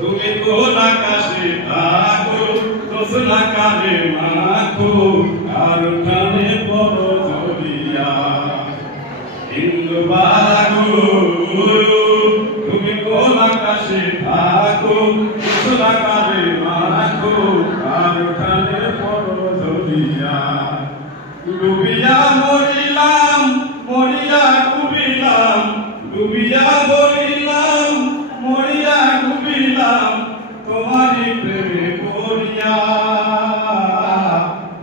তুমি কোন আকাশে থাকো দোসনা কারে মাখো, আর কানে বড় জড়িয়া। হিন্দু বাগো তুমি কোন আকাশে থাকো দোসনা কারে মাখো, আর কানে বড় জড়িয়া। ডুবিয়া মরিলাম ডুবিয়া মরিলাম মরিয়া ডুবিলাম, তোমারই প্রেমে পড়িয়া।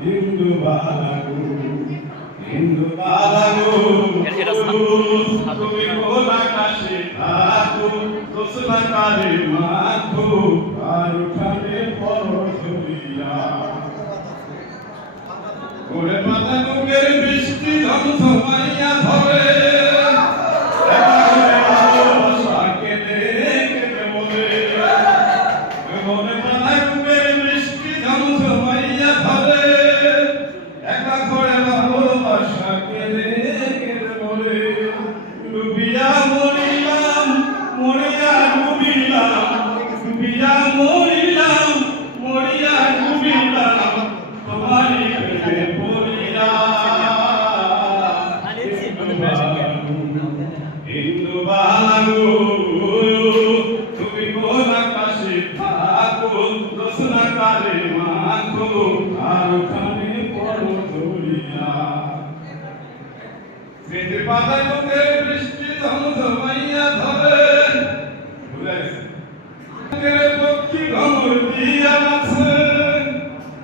হিন্দু বালাগো হিন্দু বালাগো, তুমি কোন আকাশে থাকো দোসনা কারে মাখো, আর উঠানে পর ধরিয়া ওরে পাতা মুখের বৃষ্টি ঝমঝমাইয়া ধরে। তুমি কোন আকাশে থাকো দোসনা কালে মাখো, আর ওখানে পড়ো ধরিয়া ধরে। পক্ষী ঘমর দিয়া আছে।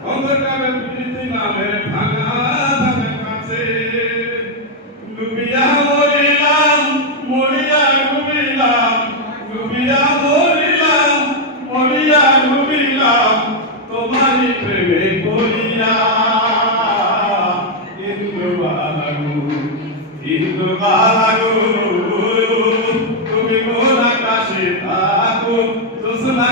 অন্ধকারে নামে ভাঙা ভাঙা কাছে। ডুবিয়া মরিলাম মরিয়া ডুবিলাম, তোমারই প্রেমে পড়িয়া। ইন্দু বালাগু ইন্দু বালাগু তুমি কোন আকাশে থাকো জোসনা